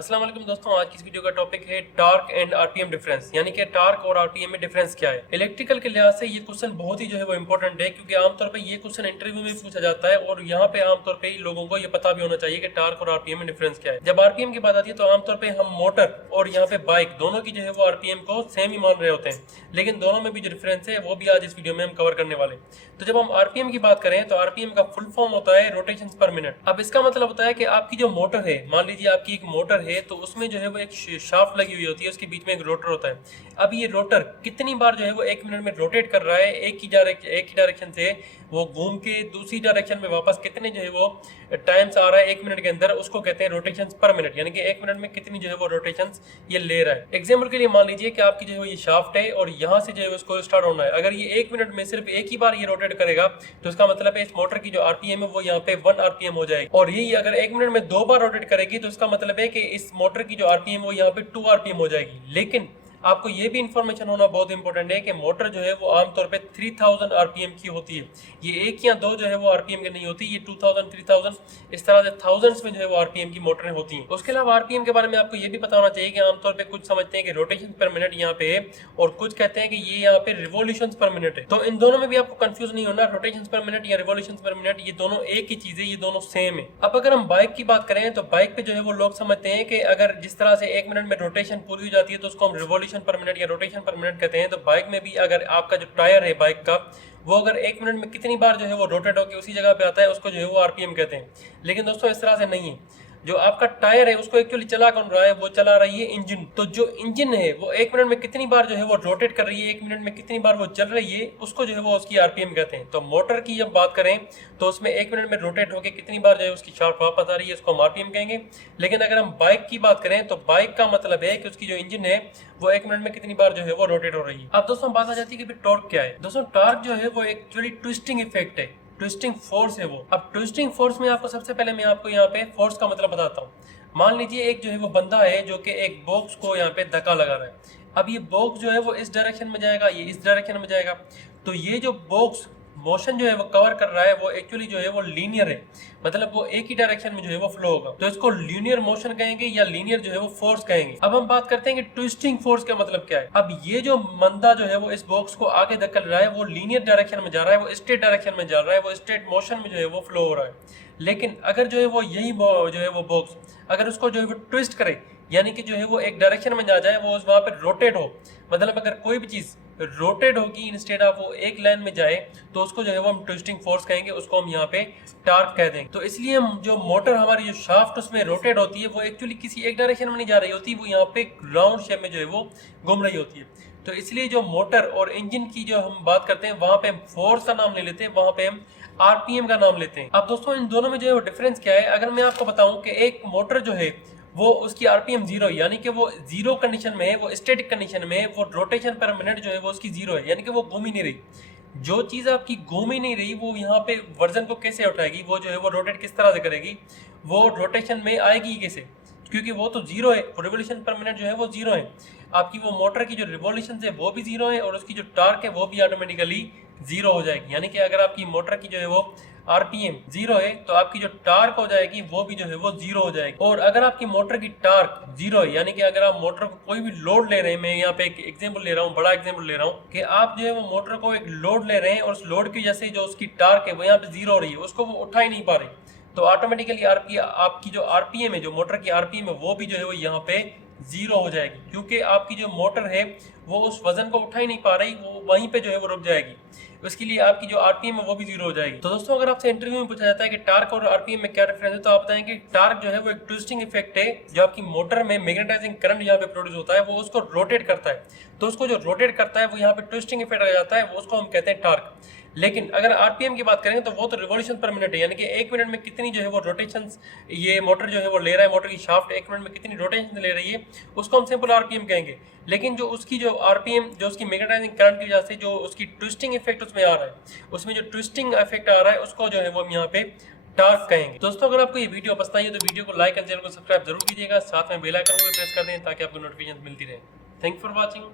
अस्सलाम वालेकुम दोस्तों, आज की इस वीडियो का टॉपिक है टार्क एंड आरपीएम डिफरेंस, यानी कि टार्क और आरपीएम में डिफरेंस क्या है। इलेक्ट्रिकल के लिहाज से ये क्वेश्चन बहुत ही जो है वो इंपॉर्टेंट है, क्योंकि आमतौर पे ये क्वेश्चन इंटरव्यू में भी पूछा जाता है और यहाँ पे आमतौर पे लोगों को ये पता भी होना चाहिए कि टार्क और आरपीएम में डिफरेंस क्या है। जब आरपीएम की बात आती है तो आमतौर पर हम मोटर और यहाँ पे बाइक दोनों की जो है वो आरपीएम को सेम ही मान रहे होते हैं, लेकिन दोनों में भी जो डिफरेंस है वो भी आज इस वीडियो में हम कवर करने वाले। तो जब हम आरपीएम की बात करें तो आरपीएम का फुल फॉर्म होता है रोटेशन पर मिनट। अब इसका मतलब होता है कि आपकी जो मोटर है, मान लीजिए आपकी एक मोटर है, तो उसमें जो है वो एक शाफ्ट लगी हुई होती है, उसके बीच में एक रोटर होता है। अब ये रोटर कितनी बार जो है वो 1 मिनट में रोटेट कर रहा है, एक ही डायरेक्शन से वो घूम के दूसरी डायरेक्शन में वापस कितने जो है वो टाइम्स आ रहा है 1 मिनट के अंदर, उसको कहते हैं रोटेशंस पर मिनट, यानी कि 1 मिनट में कितनी जो है वो रोटेशंस ये ले रहा है। एग्जांपल के लिए मान लीजिए कि आपकी जो है वो ये शाफ्ट है और यहाँ से जो है उसको स्टार्ट होना है। अगर ये 1 मिनट में सिर्फ एक ही बार ये रोटेट करेगा तो इसका मतलब है इस मोटर की जो आरपीएम है वो यहाँ पे 1 आरपीएम हो जाएगी, और यही अगर 1 मिनट में 2 बार रोटेट करेगी तो इसका मतलब है कि इस मोटर की जो आरपीएम वो यहाँ पे 2 आरपीएम हो जाएगी। लेकिन आपको ये भी इंफॉर्मेशन होना बहुत इंपॉर्टेंट है कि मोटर जो है वो आमतौर पे 3000 आरपीएम की होती है। ये एक या दो जो है वो आरपीएम की नहीं होती, ये 2000 3000 इस तरह से थाउजेंड्स में जो है वो आरपीएम की मोटरें होती हैं। उसके अलावा आरपीएम के बारे में आपको ये भी पता होना चाहिए कि आमतौर पे कुछ समझते हैं कि रोटेशन पर मिनट यहाँ पे है और कुछ कहते हैं कि ये यहाँ पे रिवोल्यूशन पर मिनट है। तो इन दोनों में भी आपको कंफ्यूज नहीं होना, रोटेशन पर मिनट या रिवोल्यूशन पर मिनट ये दोनों एक ही चीज है, ये दोनों सेम है। अब अगर हम बाइक की बात करें तो बाइक पे जो है वो लोग समझते हैं कि अगर जिस तरह से 1 मिनट में रोटेशन पूरी हो जाती है तो उसको हम रिवोल्यूशन पर मिनट या रोटेशन पर मिनट कहते हैं। तो बाइक में भी अगर आपका जो टायर है बाइक का, वो अगर 1 मिनट में कितनी बार जो है वो रोटेट होकर उसी जगह पे आता है, उसको जो है वो आरपीएम कहते हैं। लेकिन दोस्तों इस तरह से नहीं है। जो आपका टायर है उसको एक्चुअली चला कौन रहा है, वो चला रही है इंजन। तो जो इंजन है वो 1 मिनट में कितनी बार जो है वो रोटेट कर रही है, 1 मिनट में कितनी बार वो चल रही है, उसको जो है वो उसकी आरपीएम कहते हैं। तो मोटर की जब बात करें तो उसमें 1 मिनट में रोटेट होकर कितनी बार जो है उसकी शाफ्ट वापस आ रही है, उसको हम आरपीएम कहेंगे। लेकिन अगर हम बाइक की बात करें तो बाइक का मतलब है कि उसकी जो इंजन है वो 1 मिनट में कितनी बार जो है वो रोटेट हो रही है। अब दोस्तों बात आ जाती है कि टॉर्क क्या है। दोस्तों टॉर्क जो है वो एक्चुअली ट्विस्टिंग इफेक्ट है, ट्विस्टिंग फोर्स है वो। अब ट्विस्टिंग फोर्स में आपको सबसे पहले मैं आपको यहाँ पे फोर्स का मतलब बताता हूँ। मान लीजिए एक जो है वो बंदा है जो कि एक बॉक्स को यहाँ पे धक्का लगा रहा है। अब ये बॉक्स जो है वो इस डायरेक्शन में जाएगा, ये इस डायरेक्शन में जाएगा। तो ये जो बॉक्स मोशन जो है वो कवर कर रहा है वो एक्चुअली जो है वो लीनियर है, मतलब वो एक ही डायरेक्शन में जो है वो फ्लो होगा। तो इसको लीनियर मोशन कहेंगे या लीनियर जो है वो फोर्स कहेंगे। अब हम बात करते हैं कि ट्विस्टिंग फोर्स का मतलब क्या है। अब ये जो बंदा जो है वो इस बॉक्स को आगे धक्का रहा है, वो लीनियर डायरेक्शन में जा रहा है, वो स्ट्रेट डायरेक्शन में जा रहा है, वो स्ट्रेट मोशन में जो है वो फ्लो हो रहा है। लेकिन अगर जो है वो यही जो है वो बॉक्स अगर उसको जो है वो ट्विस्ट करे, यानी कि जो है वो एक डायरेक्शन में जा जाए, वो वहां पर रोटेट हो, मतलब अगर कोई भी चीज रोटेट होगी इंस्टेड ऑफ वो एक लाइन में जाए, तो उसको जो है वो हम ट्विस्टिंग फोर्स कहेंगे, उसको हम यहाँ पे टार्क कह देंगे। तो इसलिए हम जो मोटर हमारी जो शाफ्ट उसमें रोटेट होती है वो एक्चुअली किसी एक डायरेक्शन में नहीं जा रही होती, वो यहाँ पे राउंड शेप में जो है वो घूम रही होती है। तो इसलिए जो मोटर और इंजन की जो हम बात करते हैं वहां पे हम फोर्स का नाम ले लेते हैं, वहां पे हम आरपीएम का नाम लेते हैं। अब दोस्तों इन दोनों में जो है वो डिफरेंस क्या है, अगर मैं आपको बताऊं कि एक मोटर जो है वो उसकी आरपीएम 0 है, यानी कि वो जीरो कंडीशन में है, वो स्टैटिक कंडीशन में है, वो रोटेशन पर मिनट जो है वो उसकी 0 है, यानी कि वो घूम ही नहीं रही। जो चीज आपकी घूम ही नहीं रही वो यहाँ पे वर्जन को कैसे उठाएगी, वो जो है वो रोटेट किस तरह से करेगी, वो रोटेशन में आएगी कैसे, क्योंकि वो तो 0 है, रिवोल्यूशन पर मिनट जो है वो 0 है। आपकी वो मोटर की जो रिवोल्यूशन है वो भी 0 है और उसकी जो टार्क है वो भी ऑटोमेटिकली 0 हो जाएगी। यानी कि अगर आपकी मोटर की जो है वो आरपीएम 0 है तो आपकी जो टार्क हो जाएगी वो भी जो है वो 0 हो जाएगी। और अगर आपकी मोटर की टार्क 0 है, यानी कि अगर आप मोटर को कोई भी लोड ले रहे हैं, मैं यहाँ पे एक एग्जांपल ले रहा हूँ, बड़ा एग्जांपल ले रहा हूँ कि आप जो है वो मोटर को एक लोड ले रहे हैं और उस लोड की वजह से जो उसकी टार्क है वो यहाँ पे 0 हो रही है, उसको वो उठा ही नहीं पा रही, तो ऑटोमेटिकली आपकी जो आरपीएम है, जो मोटर की आरपीएम है, वो भी जो है वो यहाँ पे 0 हो जाएगी, क्योंकि आपकी जो मोटर है वो उस वजन को उठा ही नहीं पा रही, वो वहीं पे जो है वो रुक जाएगी। उसके लिए आपकी जो आरपीएम है वो भी 0 हो जाएगी। तो दोस्तों अगर आपसे इंटरव्यू में पूछा जाता है कि टार्क और आरपीएम में क्या डिफरेंस है, तो आप बताएं कि टार्क जो है वो एक ट्विस्टिंग इफेक्ट है, जो आपकी मोटर में मैग्नेटाइजिंग करंट यहाँ पे प्रोड्यूस होता है, वो उसको रोटेट करता है। तो उसको जो रोटेट करता है वो यहाँ पे ट्विस्टिंग इफेक्ट आ जाता है, वो उसको हम कहते हैं टार्क। लेकिन अगर आरपीएम की बात करें तो वो तो रिवॉल्यूशन पर मिनट है, यानी कि 1 मिनट में कितनी जो है वो रोटेशंस ये मोटर जो है वो ले रहा है, मोटर की शाफ्ट 1 मिनट में कितनी रोटेशन ले रही है, उसको हम सिंपल आरपीएम कहेंगे। लेकिन जो उसकी जो आरपीएम, जो उसकी मैग्नेटाइजिंग करंट की वजह से जो उसकी ट्विस्टिंग इफेक्ट उसमें आ रहा है, उसमें जो ट्विस्टिंग इफेक्ट आ रहा है, उसको जो है वो हम यहाँ पे टार्क कहेंगे। दोस्तों अगर आपको ये वीडियो पसंद आई है तो वीडियो को लाइक और चैनल को सब्सक्राइब जरूर कीजिएगा, साथ में बेल आइकन को भी प्रेस कर दें ताकि आपको नोटिफिकेशन मिलती रहे। Thank you for watching.